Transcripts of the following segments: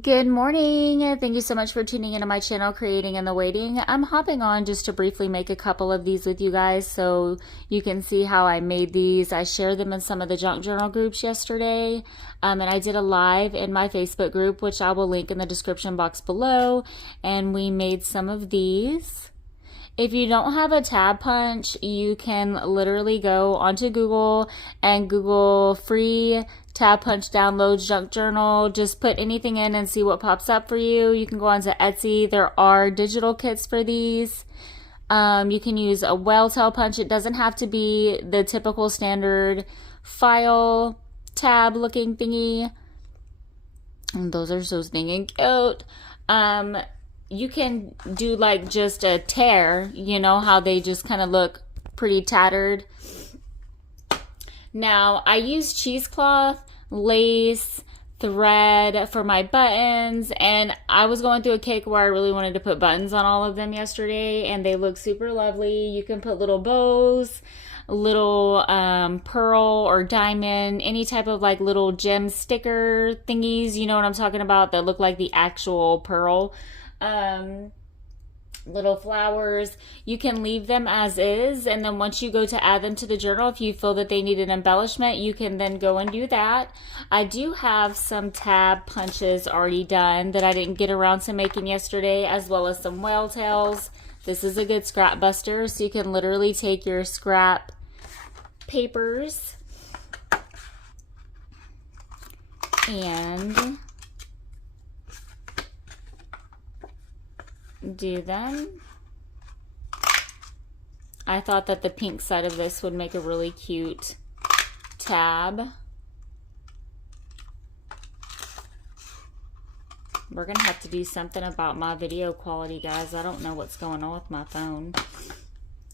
Good morning. Thank you so much for tuning into my channel, Creating in the Waiting. I'm hopping on just to briefly make a couple of these with you guys so you can see how I made these. I shared them in some of the junk journal groups yesterday, and I did a live in my Facebook group, which I will link in the description box below, and we made some of these. If you don't have a tab punch, you can literally go onto Google and Google free tab punch downloads junk journal. Just put anything in and see what pops up for you. You can go onto Etsy. There are digital kits for these. You can use a whale tail punch. It doesn't have to be the typical standard file tab looking thingy. And those are so stinking cute. You can do like just a tear, you know how they just kind of look pretty tattered. Now I use cheesecloth, lace, thread for my buttons, and I was going through a cake where I really wanted to put buttons on all of them yesterday, and they look super lovely. You can put little bows, little pearl or diamond, any type of like little gem sticker thingies, you know what I'm talking about, that look like the actual pearl. Little flowers. You can leave them as is, and then once you go to add them to the journal, if you feel that they need an embellishment, you can then go and do that. I do have some tab punches already done that I didn't get around to making yesterday, as well as some whale tails. This is a good scrap buster, so you can literally take your scrap papers and do them. I thought that the pink side of this would make a really cute tab. We're gonna have to do something about my video quality, guys. I don't know what's going on with my phone.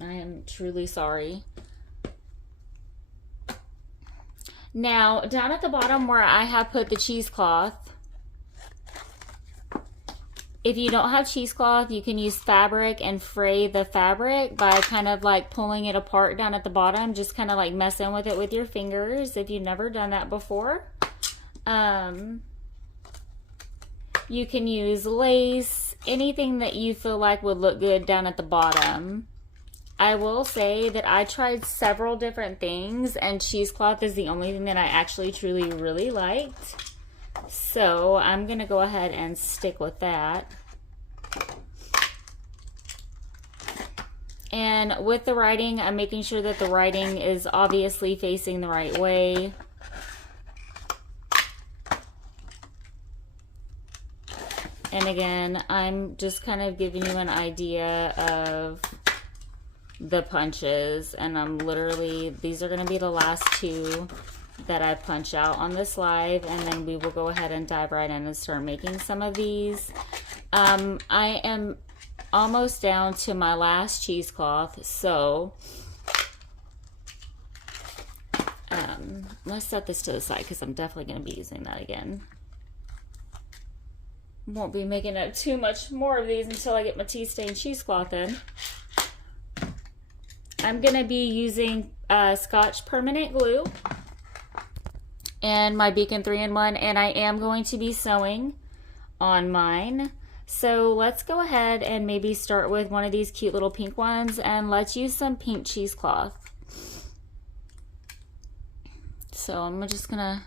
I am truly sorry. Now, down at the bottom where I have put the cheesecloth, if you don't have cheesecloth, you can use fabric and fray the fabric by kind of like pulling it apart down at the bottom. Just kind of like messing with it with your fingers if you've never done that before. You can use lace, anything that you feel like would look good down at the bottom. I will say that I tried several different things, and cheesecloth is the only thing that I actually truly really liked. So I'm going to go ahead and stick with that. And with the writing, I'm making sure that the writing is obviously facing the right way. And again, I'm just kind of giving you an idea of the punches, and I'm literally, these are going to be the last two that I punch out on this live, and then we will go ahead and dive right in and start making some of these. I am almost down to my last cheesecloth, so let's set this to the side because I'm definitely going to be using that again. Won't be making up too much more of these until I get my tea stained cheesecloth in. I'm going to be using Scotch permanent glue and my Beacon 3-in-1, and I am going to be sewing on mine. So let's go ahead and maybe start with one of these cute little pink ones, and let's use some pink cheesecloth. So I'm just gonna,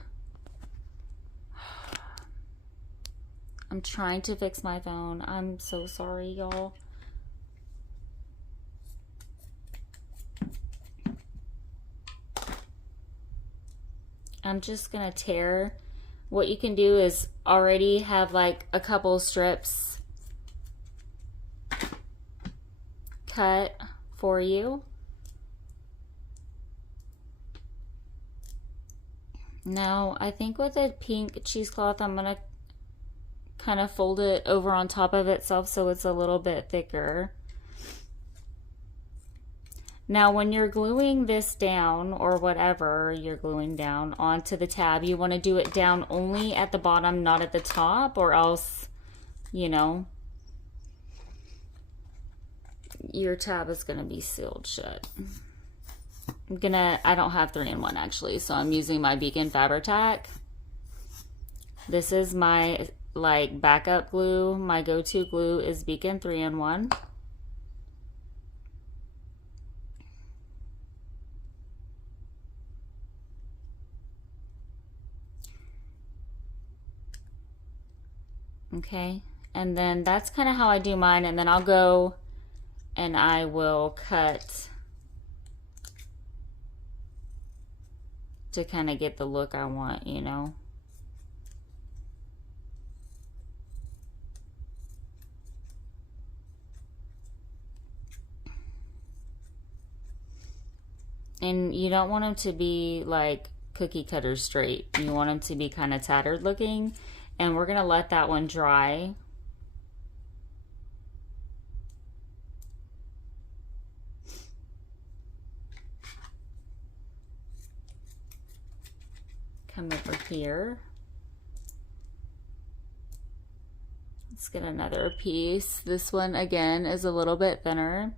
I'm trying to fix my phone. I'm so sorry, y'all. I'm just gonna tear. What you can do is already have like a couple strips cut for you. Now, I think with a pink cheesecloth, I'm gonna kind of fold it over on top of itself so it's a little bit thicker. Now, when you're gluing this down, or whatever you're gluing down onto the tab, you want to do it down only at the bottom, not at the top, or else, you know, your tab is going to be sealed shut. I don't have 3-in-1 actually, so I'm using my Beacon Fabri-Tac. This is my like backup glue. My go-to glue is Beacon 3-in-1. Okay, and then that's kind of how I do mine, and then I'll go and I will cut to kind of get the look I want, you know. And you don't want them to be like cookie cutter straight. You want them to be kind of tattered looking. And we're gonna let that one dry. Come over here. Let's get another piece. This one again is a little bit thinner.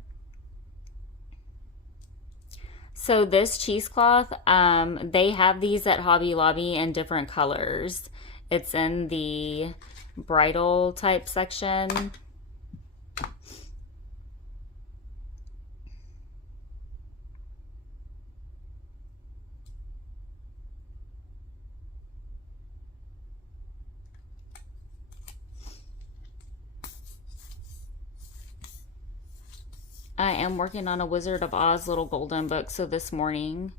So this cheesecloth, they have these at Hobby Lobby in different colors. It's in the bridal type section. I am working on a Wizard of Oz little golden book, so this morning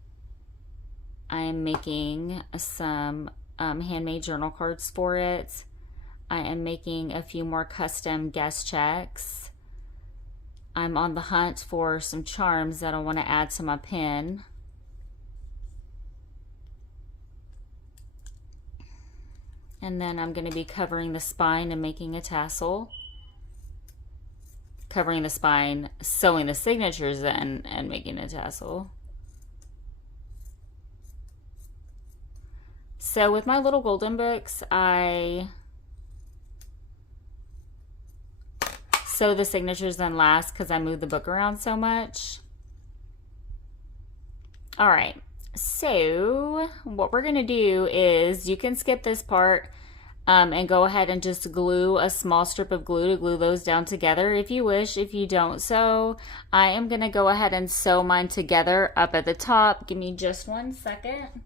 I am making some handmade journal cards for it. I am making a few more custom guest checks. I'm on the hunt for some charms that I want to add to my pin. And then I'm going to be covering the spine and making a tassel. Covering the spine, sewing the signatures in, and making a tassel. So with my little golden books, I sew the signatures in last because I move the book around so much. All right, so what we're gonna do is, you can skip this part and go ahead and just glue a small strip of glue to glue those down together if you wish. If you don't sew, I am gonna go ahead and sew mine together up at the top. Give me just 1 second.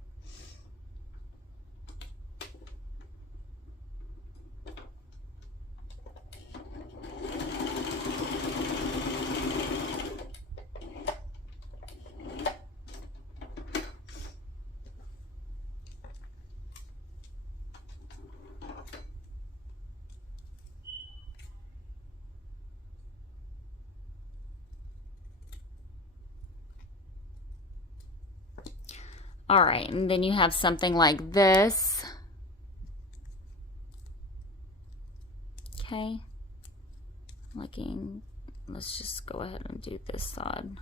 All right, and then you have something like this. Okay, let's just go ahead and do this side.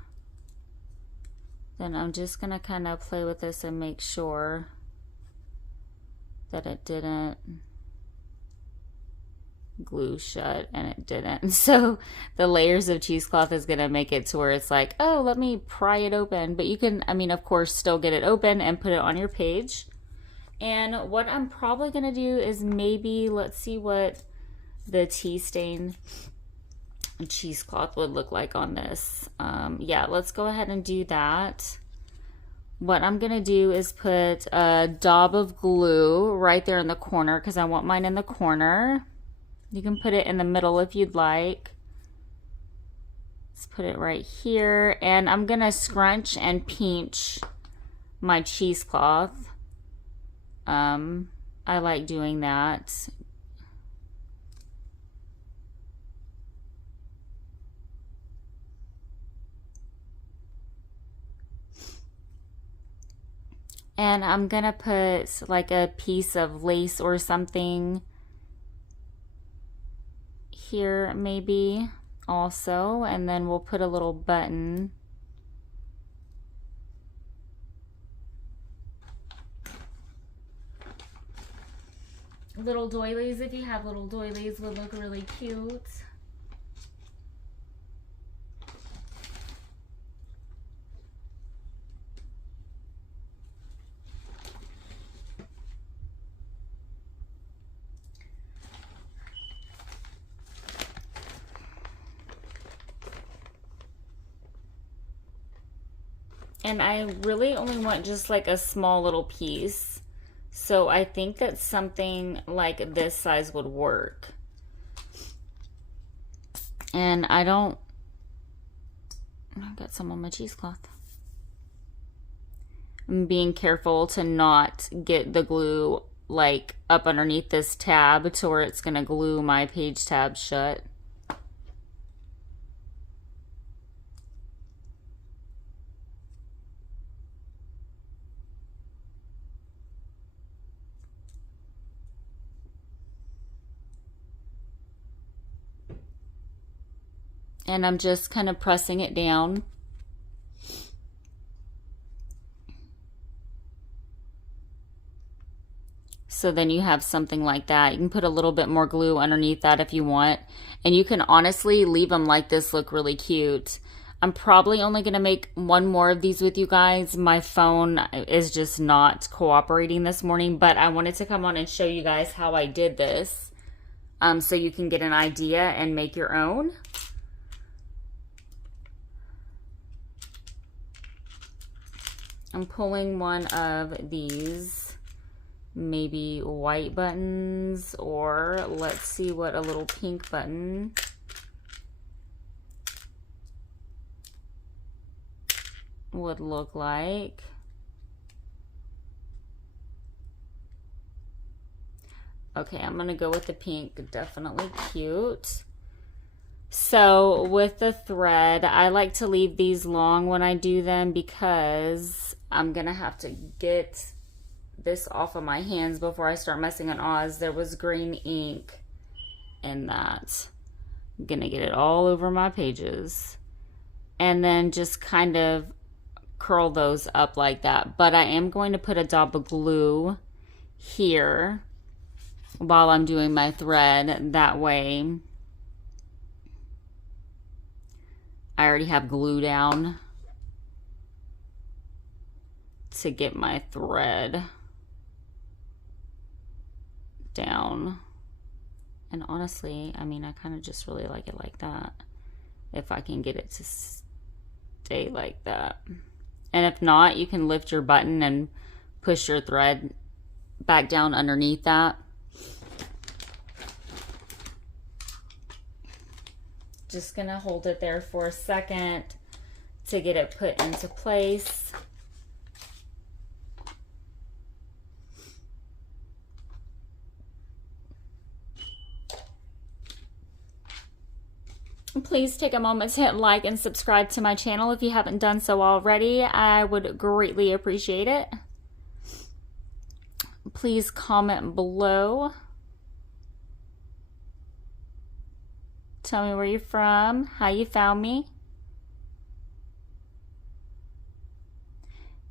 Then I'm just gonna kind of play with this and make sure that it didn't glue shut, and it didn't. So the layers of cheesecloth is gonna make it to where it's like, oh, let me pry it open. But you can, I mean, of course, still get it open and put it on your page. And what I'm probably gonna do is maybe, let's see what the tea stain cheesecloth would look like on this. Yeah, let's go ahead and do that. What I'm gonna do is put a daub of glue right there in the corner because I want mine in the corner. You can put it in the middle if you'd like. Let's put it right here. And I'm gonna scrunch and pinch my cheesecloth. I like doing that. And I'm gonna put like a piece of lace or something here maybe also, and then we'll put a little button. Little doilies, if you have little doilies, would look really cute. And I really only want just like a small little piece. So I think that something like this size would work. And I got some on my cheesecloth. I'm being careful to not get the glue like up underneath this tab to where it's gonna glue my page tab shut. And I'm just kind of pressing it down. So then you have something like that. You can put a little bit more glue underneath that if you want. And you can honestly leave them like this, look really cute. I'm probably only going to make one more of these with you guys. My phone is just not cooperating this morning, but I wanted to come on and show you guys how I did this. So you can get an idea and make your own. I'm pulling one of these, maybe white buttons, or let's see what a little pink button. Would look like. Okay, I'm gonna go with the pink, definitely cute. So with the thread, I like to leave these long when I do them because I'm gonna have to get this off of my hands before I start messing on Oz. There was green ink in that. I'm gonna get it all over my pages. And then just kind of curl those up like that. But I am going to put a dab of glue here while I'm doing my thread. That way I already have glue down to get my thread down. And honestly, I mean, I kind of just really like it like that. If I can get it to stay like that. And if not, you can lift your button and push your thread back down underneath that. Just gonna hold it there for a second to get it put into place. Please take a moment to hit like and subscribe to my channel if you haven't done so already. I would greatly appreciate it. Please comment below. Tell me where you're from, how you found me.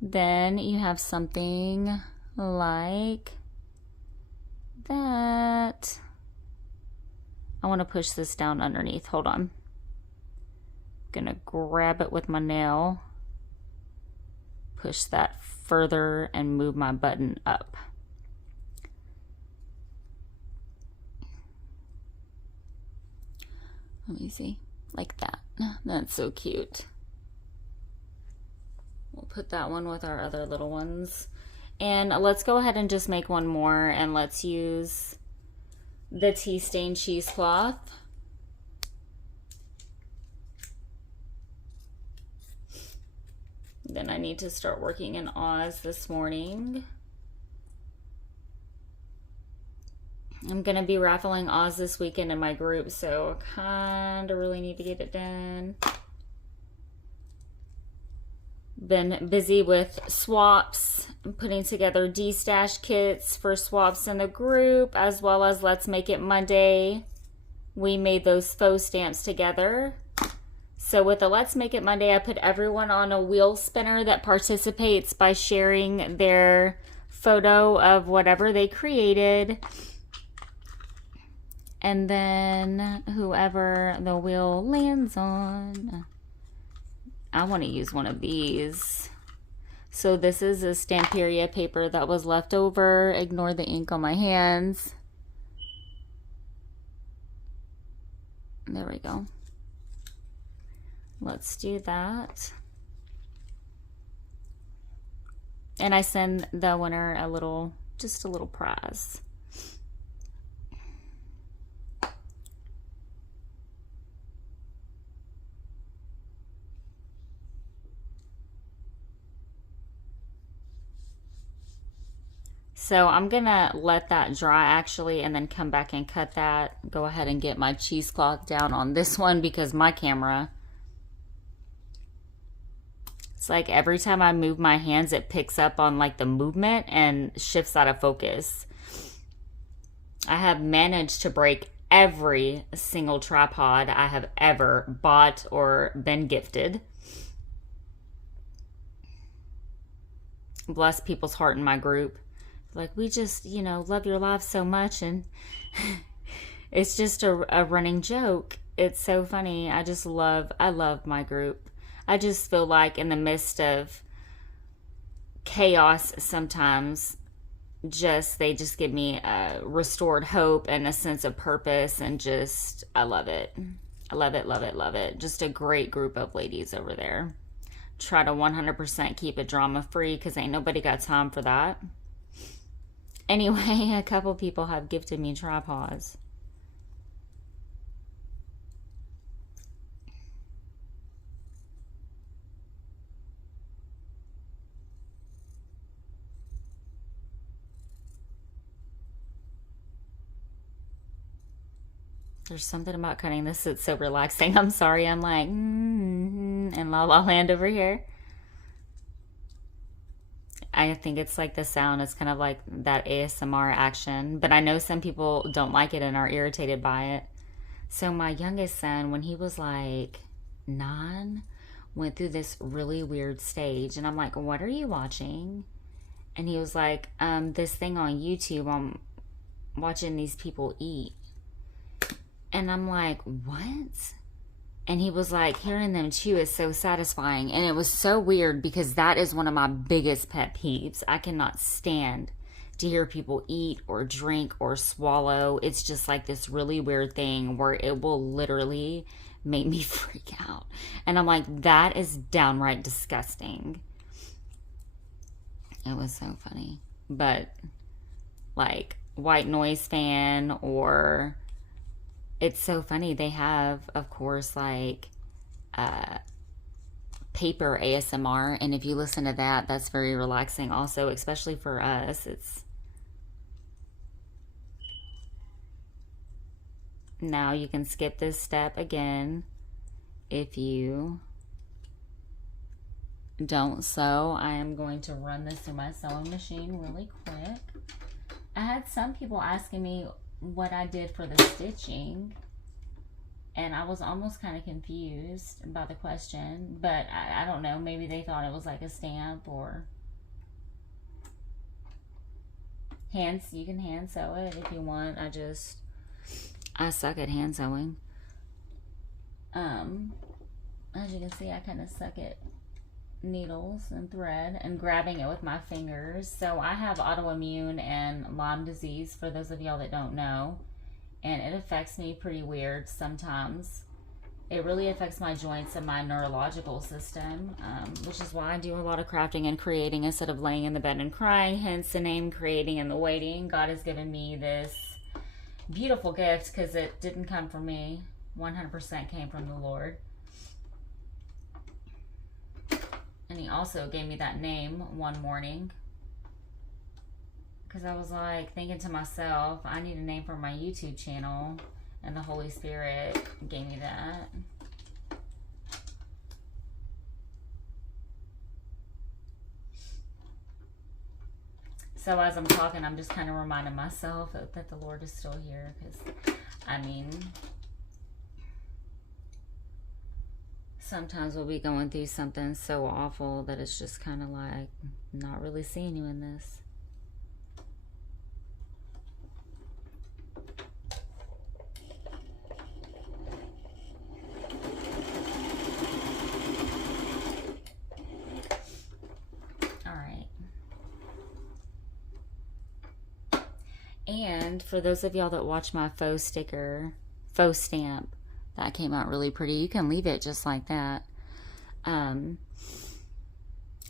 Then you have something like that. I want to push this down underneath. Hold on. I'm gonna grab it with my nail, push that further, and move my button up. Let me see, like that. That's so cute. We'll put that one with our other little ones. And let's go ahead and just make one more, and let's use the tea stain cheesecloth. Then I need to start working in Oz this morning. I'm going to be raffling Oz this weekend in my group, so I kind of really need to get it done. Been busy with swaps, putting together D-stash kits for swaps in the group, as well as Let's Make It Monday. We made those faux stamps together. So with the Let's Make It Monday, I put everyone on a wheel spinner that participates by sharing their photo of whatever they created. And then whoever the wheel lands on, I want to use one of these. So this is a Stamperia paper that was left over. Ignore the ink on my hands. There we go. Let's do that. And I send the winner just a little prize. So I'm gonna let that dry actually, and then come back and cut that. Go ahead and get my cheesecloth down on this one because my camera, it's like every time I move my hands, it picks up on like the movement and shifts out of focus. I have managed to break every single tripod I have ever bought or been gifted. Bless people's heart in my group. Like, we just, love your lives so much, and it's just a running joke. It's so funny. I love my group. I just feel like in the midst of chaos sometimes, they just give me a restored hope and a sense of purpose, and I love it. I love it, love it, love it. Just a great group of ladies over there. Try to 100% keep it drama free because ain't nobody got time for that. Anyway, a couple people have gifted me tripods. There's something about cutting this that's so relaxing. I'm sorry, I'm like, in La La Land over here. I think it's like the sound. It's kind of like that ASMR action. But I know some people don't like it and are irritated by it. So my youngest son, when he was like 9, went through this really weird stage. And I'm like, what are you watching? And he was like, this thing on YouTube. I'm watching these people eat. And I'm like, what? And he was like, hearing them chew is so satisfying. And it was so weird because that is one of my biggest pet peeves. I cannot stand to hear people eat or drink or swallow. It's just like this really weird thing where it will literally make me freak out. And I'm like, that is downright disgusting. It was so funny. But like white noise fan, or it's so funny. They have, of course, like paper ASMR. And if you listen to that, that's very relaxing also, especially for us. Now you can skip this step again if you don't sew. I am going to run this through my sewing machine really quick. I had some people asking me what I did for the stitching, and I was almost kind of confused by the question, but I don't know, maybe they thought it was like a stamp or you can hand sew it if you want. I suck at hand sewing. As you can see, I kind of suck at needles and thread and grabbing it with my fingers. So I have autoimmune and Lyme disease, for those of y'all that don't know, and it affects me pretty weird sometimes. It really affects my joints and my neurological system, which is why I do a lot of crafting and creating instead of laying in the bed and crying, hence the name Creating in the Waiting. God has given me this beautiful gift because it didn't come from me. 100% came from the Lord. And he also gave me that name one morning because I was like thinking to myself, I need a name for my YouTube channel, and the Holy Spirit gave me that. So as I'm talking, I'm just kind of reminding myself that the Lord is still here, because I mean, sometimes we'll be going through something so awful that it's just kind of like, not really seeing you in this. All right. And for those of y'all that watch my faux stamp, that came out really pretty. You can leave it just like that.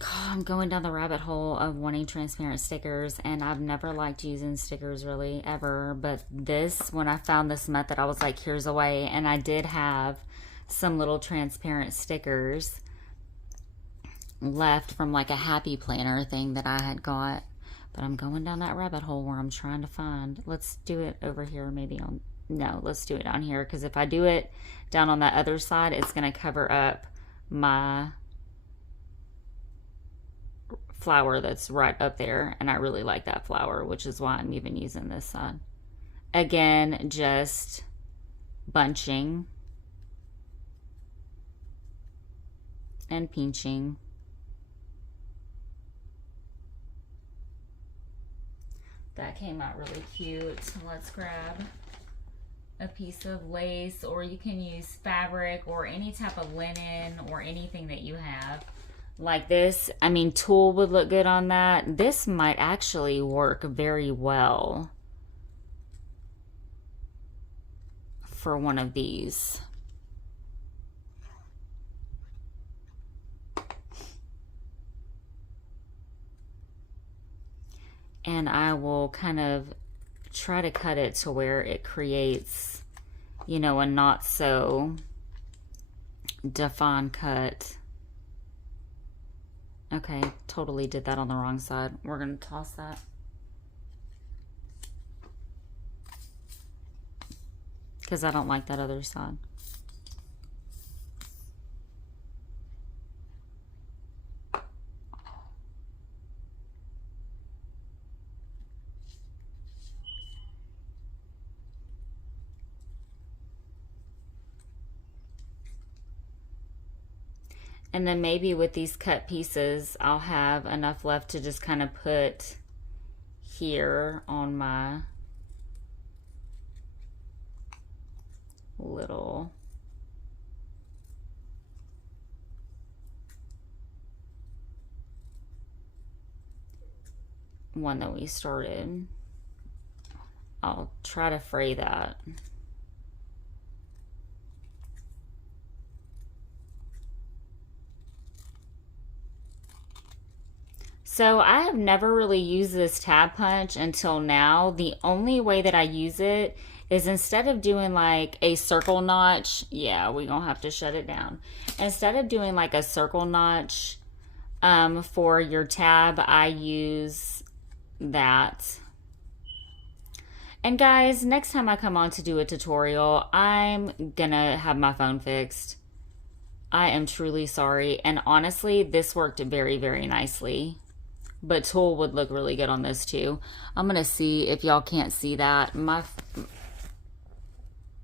I'm going down the rabbit hole of wanting transparent stickers, and I've never liked using stickers really ever, but this, when I found this method, I was like, here's a way. And I did have some little transparent stickers left from like a happy planner thing that I had got, but I'm going down that rabbit hole where I'm trying to find. Let's do it over here, maybe on, no, let's do it down here, because if I do it down on that other side, it's going to cover up my flower that's right up there, and I really like that flower, which is why I'm even using this side. Again, just bunching and pinching. That came out really cute. Let's grab a piece of lace, or you can use fabric or any type of linen or anything that you have. Like this, I mean, tulle would look good on that. This might actually work very well for one of these. And I will kind of try to cut it to where it creates, you know, a not so defined cut. Okay, totally did that on the wrong side. We're going to toss that. Because I don't like that other side. And then maybe with these cut pieces, I'll have enough left to just kind of put here on my little one that we started. I'll try to fray that. So I have never really used this tab punch until now. The only way that I use it is instead of doing like a circle notch, yeah, we're gonna have to shut it down. Instead of doing like a circle notch for your tab, I use that. And guys, next time I come on to do a tutorial, I'm gonna have my phone fixed. I am truly sorry. And honestly, this worked very, very nicely. But tulle would look really good on this too. I'm going to see if y'all can't see that. My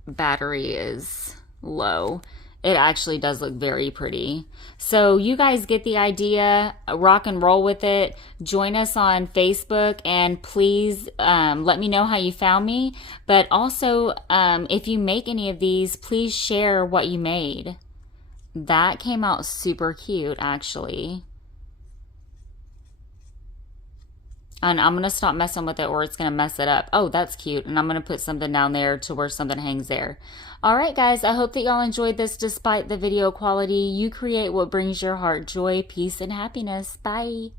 battery is low. It actually does look very pretty. So you guys get the idea. Rock and roll with it. Join us on Facebook, and please let me know how you found me. But also, if you make any of these, please share what you made. That came out super cute, actually. And I'm going to stop messing with it or it's going to mess it up. Oh, that's cute. And I'm going to put something down there to where something hangs there. All right, guys. I hope that y'all enjoyed this despite the video quality. You create what brings your heart joy, peace, and happiness. Bye.